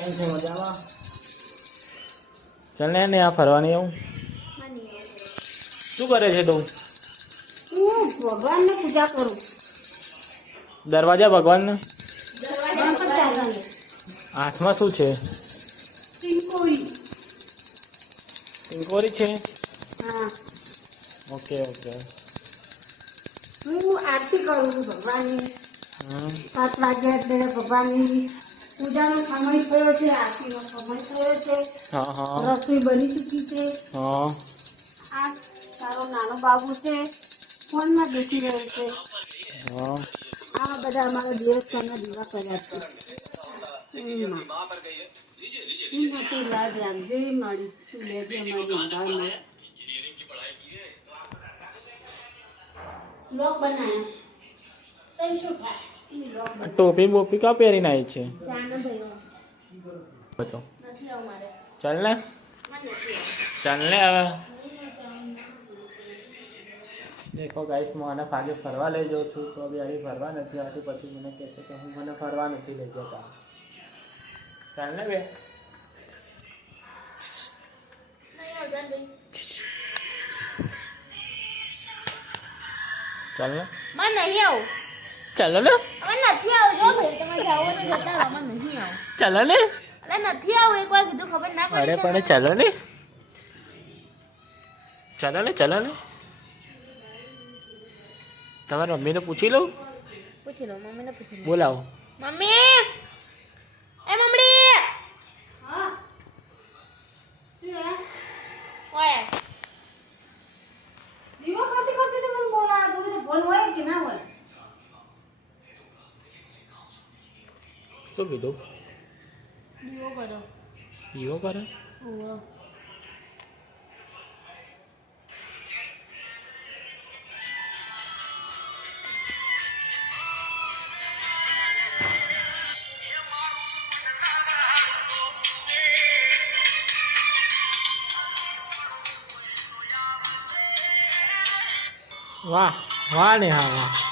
કેમ છે મજામાં? ચાલ ને આ ફરવાની આવું. શું કરે છે તું? હું ભગવાનની પૂજા કરું. દરવાજા ભગવાનને ગણપતિ દાદાને. હાથમાં શું છે? તિનકોરી. ટિંકોરી છે. હા. Okay okay. હું આરતી કરું છું ભગવાનની. 7 વાગ્યા એટલે ભગવાનની પૂજાનો સમય થયો છે, આરતીનો સમય થયો છે. હા હા. રસોઈ બની ચૂકી છે. હા. આ તારો નાનો બાબુ છે, ફોનમાં બેસી રહ્યો છે. હા. આ બધા અમારા દેવસ્થાનના દીવા કર્યા છે. તું લાજ રાખજે મારી, તું લેજે અમારી અંધારમાં. લોક બનાયા. તઈ શું થાય? ટોપી બોપી કા પહેરીને આવી છે? ચાને ભાઈઓ. બતો નથી આવું મારે. ચાલ ને. મારે નથી આવું. ચાલ ને હવે. દેખો ગાઈસ, હું આને ભાગે ફરવા લઈ જાઉં છું તો બી અહીં ફરવા નથી આવતી. પછી મને કહેશે કે હું મને ફરવા નથી લઈ જતા. ચાલ ને બે. ચાલ ને. મને નહીં આવું. ચાલો ને. હવે નથી આવું. જો ભાઈ તમે જાઓ ને જતા રહો. મને નહીં આવું. ચાલો ને. અરે નથી આવું. એકવાર કીધું ખબર ના પડી. અરે પણ ચાલો ને. ચાલો ને, ચાલો ને. તમારી મમ્મીને પૂછી લઉં. પૂછી લો, મમ્મીને પૂછી લો. બોલાવો. મમ્મી, એ મમ્મી. હા. શું હે? ઓય. દીવો કરતી કરતી તો મને બોલા. થોડી તો ફોન હોય કે ના હોય? શું કીધું? દીવો કરો. દીવો કરે? ઓહો. વાહ વાહ ને હા વાહ.